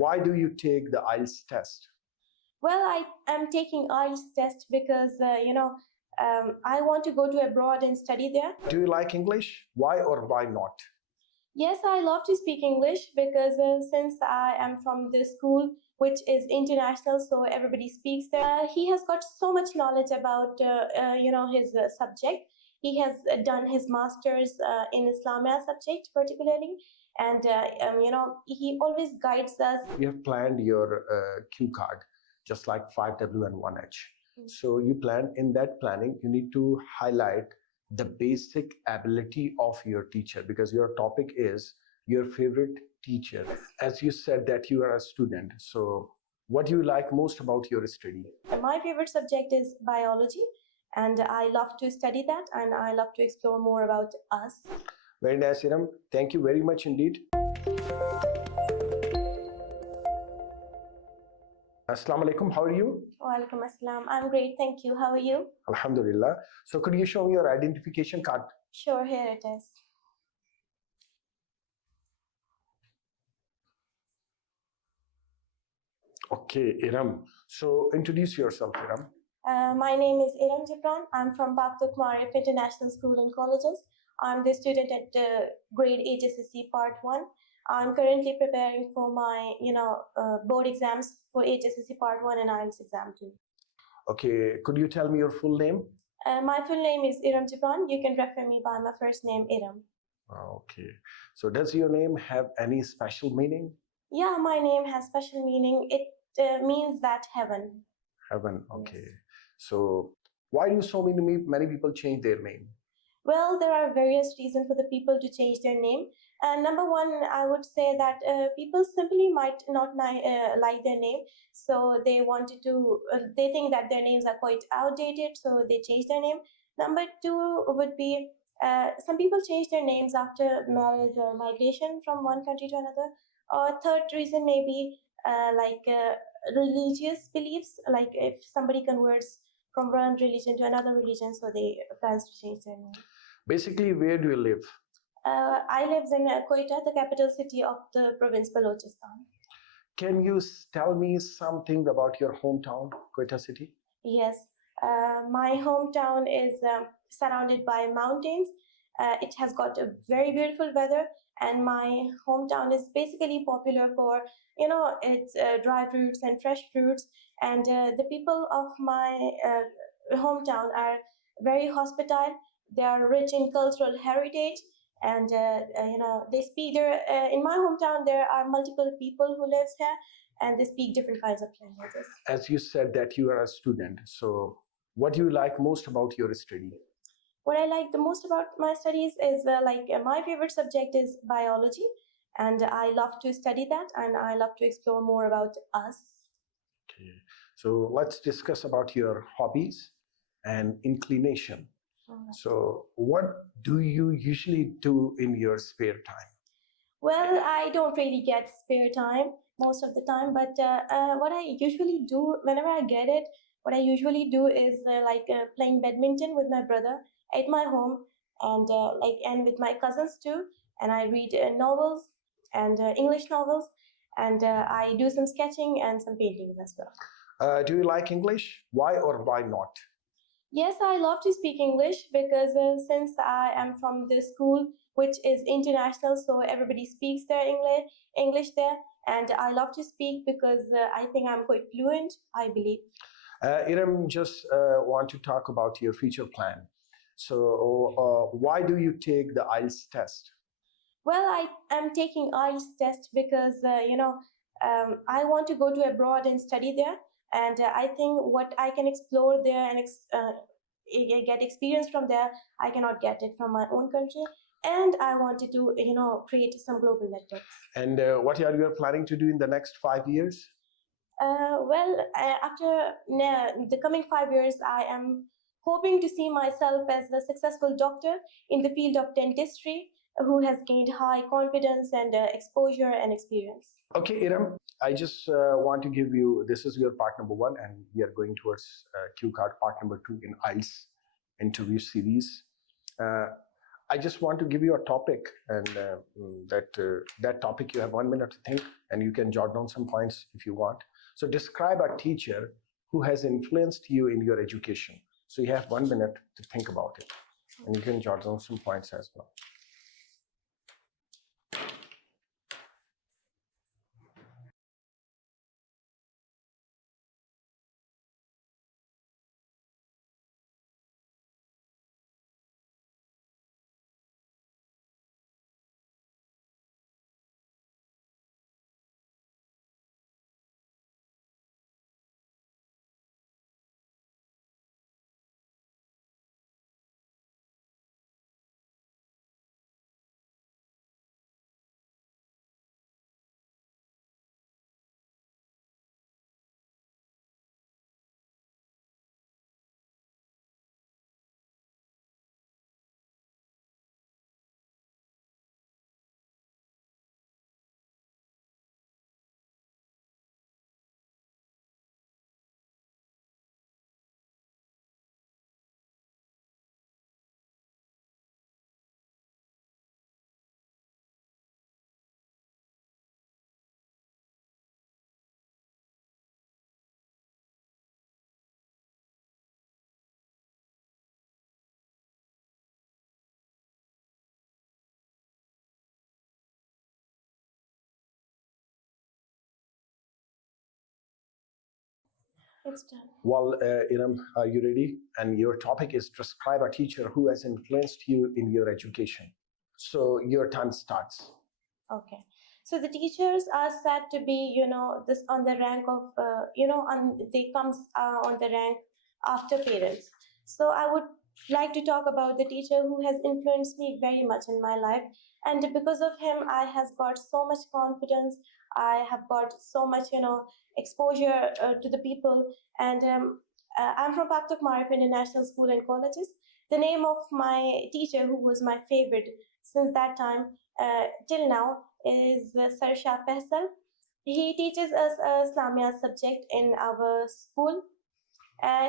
why do you take the IELTS test? Well, I am taking IELTS test because, I want to go to abroad and study there. Do you like English? Why or why not? Yes, I love to speak English because since I am from the school which is international, so everybody speaks there. He has got so much knowledge about, his subject. He has done his master's in Islamia subject particularly, and he always guides us. You have planned your Q card, just like 5W and 1H. So you plan in that planning, you need to highlight the basic ability of your teacher because your topic is your favorite teacher. As you said that you are a student, so what do you like most about your study? My favorite subject is biology, and I love to study that, and I love to explore more about us. Very nice, Iram. Thank you very much indeed. Assalamu alaikum, how are you? Walaikum assalam. I'm great, thank you. How are you? Alhamdulillah. So could you show me your identification card? Sure, here it is. Okay, Iram. So introduce yourself, Iram. My name is Iram Jibran. I'm from Paktuk Marif International School and Colleges. I'm the student at grade HSSC Part 1. I'm currently preparing for my, board exams for HSSC Part 1 and IELTS exam 2. Okay, could you tell me your full name? My full name is Iram Jibran. You can refer me by my first name, Iram. Okay. So does your name have any special meaning? Yeah, my name has special meaning. It means that heaven. Heaven, okay. Yes. So why do so many people change their name? Well, there are various reasons for the people to change their name. And number one, I would say that people simply might not like their name. So they wanted to, they think that their names are quite outdated, so they change their name. Number two would be some people change their names after marriage or migration from one country to another. Or third reason may be religious beliefs, like if somebody converts from one religion to another religion, so they plans to change their name. Basically, where do you live? I live in Quetta, the capital city of the province Balochistan. Can you tell me something about your hometown, Quetta city? Yes, my hometown is surrounded by mountains. It has got a very beautiful weather, and my hometown is basically popular for, its dry fruits and fresh fruits. And the people of my hometown are very hospitable. They are rich in cultural heritage, and they speak there. In my hometown, there are multiple people who lives here, and they speak different kinds of languages. As you said that you are a student, so what do you like most about your study? What I like the most about my studies is my favorite subject is biology, and I love to study that, and I love to explore more about us. Okay, so let's discuss about your hobbies and inclination. So what do you usually do in your spare time? Well, I don't really get spare time most of the time, but what I usually do whenever I get it, what I usually do is playing badminton with my brother at my home, and and with my cousins too. And I read novels and English novels, and I do some sketching and some paintings as well. Do you like English? Why or why not? Yes, I love to speak English because since I am from the school which is international, so everybody speaks their English there, and I love to speak because I think I'm quite fluent, I believe. Iram, just want to talk about your future plan. So why do you take the IELTS test? Well, I am taking IELTS test because, I want to go to abroad and study there. And I think what I can explore there and get experience from there, I cannot get it from my own country. And I wanted to, create some global networks. And what are you planning to do in the next 5 years? After the coming 5 years, I am hoping to see myself as a successful doctor in the field of dentistry who has gained high confidence and exposure and experience. Okay, Iram, I just want to give you, this is your part number 1, and we are going towards Q card part number 2 in IELTS interview series. I just want to give you a topic, and that topic you have 1 minute to think, and you can jot down some points if you want. So describe a teacher who has influenced you in your education. So you have 1 minute to think about it, and you can jot down some points as well. It's done. Well, Iram, are you ready? And your topic is describe a teacher who has influenced you in your education. So your time starts. Okay. So the teachers are said to be, this on the rank of, they comes on the rank after parents. So I would like to talk about the teacher who has influenced me very much in my life, and because of him, I has got so much confidence. I have got so much, exposure to the people, and I'm from Paktok Marif International School and Colleges. The name of my teacher, who was my favorite since that time till now, is Sir Shah Faisal. He teaches us a Islamia subject in our school.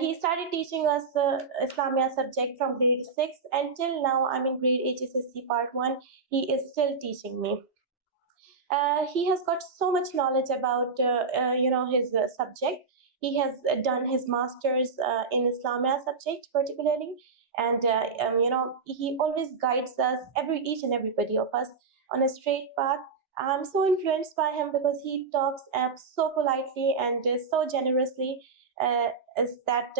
He started teaching us Islamia subject from grade 6 until now. I'm in grade HSSC part 1. He is still teaching me. He has got so much knowledge about his subject. He has done his masters in Islamia subject particularly, and he always guides us, each and everybody of us, on a straight path. I'm so influenced by him because he talks so politely and so generously. Is that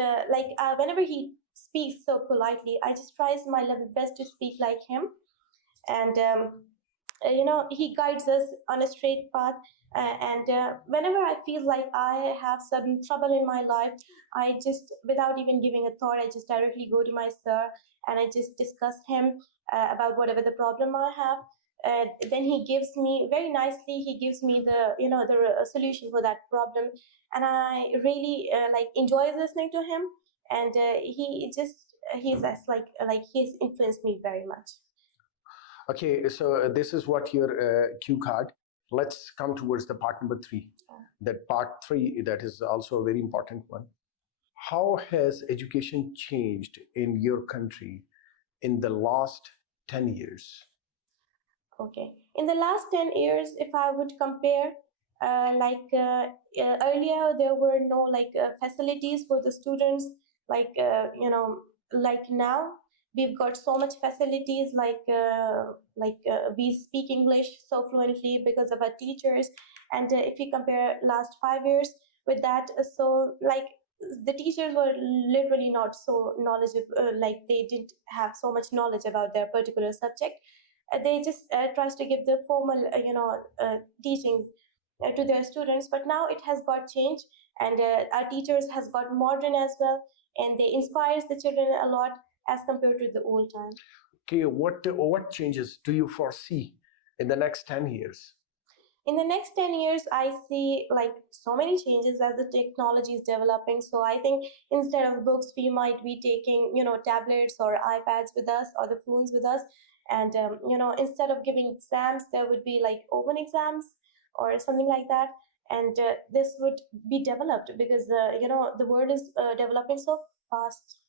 whenever he speaks so politely, I just tries my level best to speak like him, and he guides us on a straight path. And whenever I feel like I have some trouble in my life, I just, without even giving a thought, I just directly go to my sir and I just discuss him about whatever the problem I have. Then he gives me very nicely, he gives me the solution for that problem, and I really enjoy listening to him. And he's as he's influenced me very much. Okay, so this is what your cue card. Let's come towards the part number 3. That part 3, that is also a very important one. How has education changed in your country in the last 10 years? Okay. In the last 10 years, if I would compare, earlier there were no facilities for the students, like now we've got so much facilities, we speak English so fluently because of our teachers. And if you compare last 5 years with that, the teachers were literally not so knowledgeable, they didn't have so much knowledge about their particular subject. They just tries to give the formal teachings to their students. But now it has got changed, and our teachers has got modern as well, and they inspires the children a lot as compared to the old time. Okay, what changes do you foresee in the next 10 years? In the next 10 years, I see so many changes as the technology is developing. So I think instead of books, we might be taking tablets or iPads with us, or the phones with us. And instead of giving exams, there would be open exams or something like that. And this would be developed because the world is developing so fast.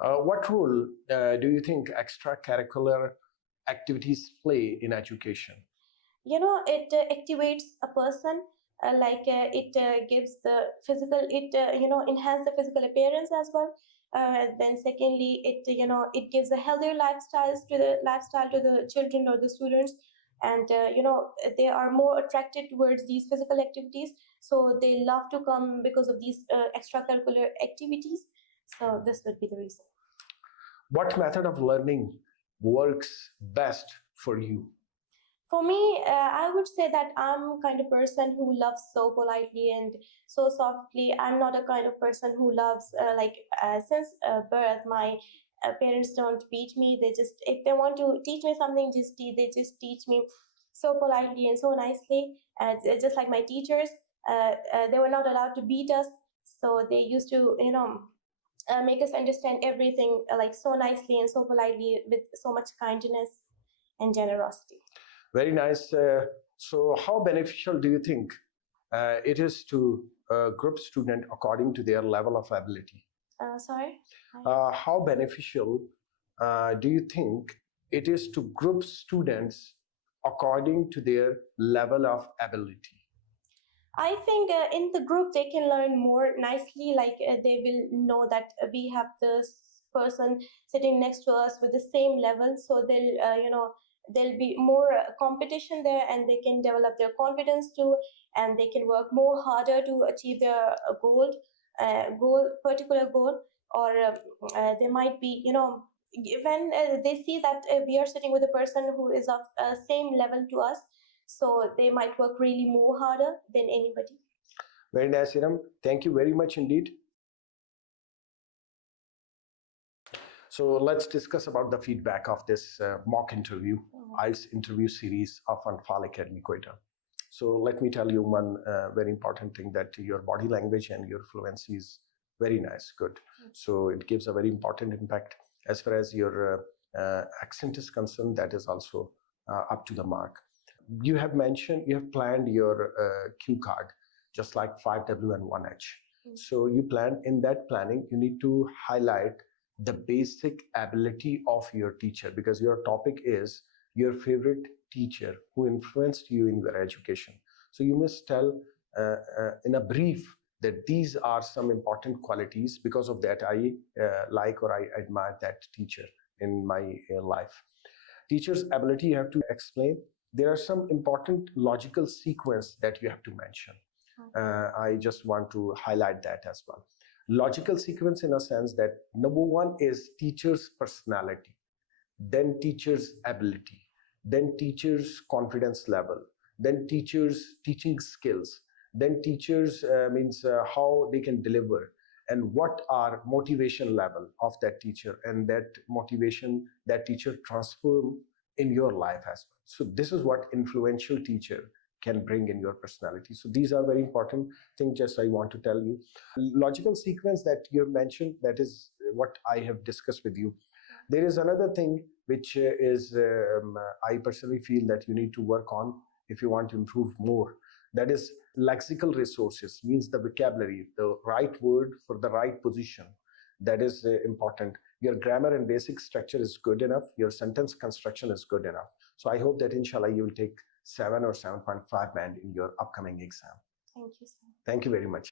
What role do you think extracurricular activities play in education? It activates a person, it gives the physical, enhance the physical appearance as well. Then secondly, it gives a healthier lifestyle to the children or the students. And they are more attracted towards these physical activities, so they love to come because of these extracurricular activities. So this would be the reason. What method of learning works best for you? For me, I would say that I'm kind of person who loves so politely and so softly. I'm not a kind of person who loves since birth. My parents don't teach me. They just, if they want to teach me something, they just teach me so politely and so nicely. Just like my teachers, they were not allowed to beat us, so they used to make us understand everything like so nicely and so politely with so much kindness and generosity. Very nice. So how beneficial do you think it is to group student according to their level of ability? Sorry? How beneficial do you think it is to group students according to their level of ability? I think in the group they can learn more nicely, they will know that we have this person sitting next to us with the same level, so there'll be more competition there, and they can develop their confidence too, and they can work more harder to achieve their particular goal. Or they might be, when they see that we are sitting with a person who is of same level to us, so they might work really more harder than anybody. Very nice, Iram. Thank you very much indeed. So let's discuss about the feedback of this mock interview, IELTS interview series of Anfal Academy, Quetta. So let me tell you one very important thing, that your body language and your fluency is very nice, good. So it gives a very important impact. As far as your accent is concerned, that is also up to the mark. You have mentioned, you have planned your cue card, just like 5W and 1H. So you plan, in that planning, you need to highlight the basic ability of your teacher, because your topic is your favorite teacher who influenced you in your education. So you must tell in a brief that these are some important qualities. Because of that, I like or I admire that teacher in my life. Teacher's ability, you have to explain. There are some important logical sequence that you have to mention. I just want to highlight that as well. Logical sequence in a sense that number one is teacher's personality, then teacher's ability, then teacher's confidence level, then teacher's teaching skills, then teachers means how they can deliver, and what are motivation level of that teacher, and that motivation that teacher transform in your life as well. So this is what influential teacher can bring in your personality. So these are very important things just I want to tell you. Logical sequence that you have mentioned, that is what I have discussed with you. There is another thing which is I personally feel that you need to work on if you want to improve more. That is lexical resources, means the vocabulary, the right word for the right position. That is important. Your grammar and basic structure is good enough. Your sentence construction is good enough. So I hope that inshallah you will take 7 or 7.5 band in your upcoming exam. Thank you, sir. Thank you very much.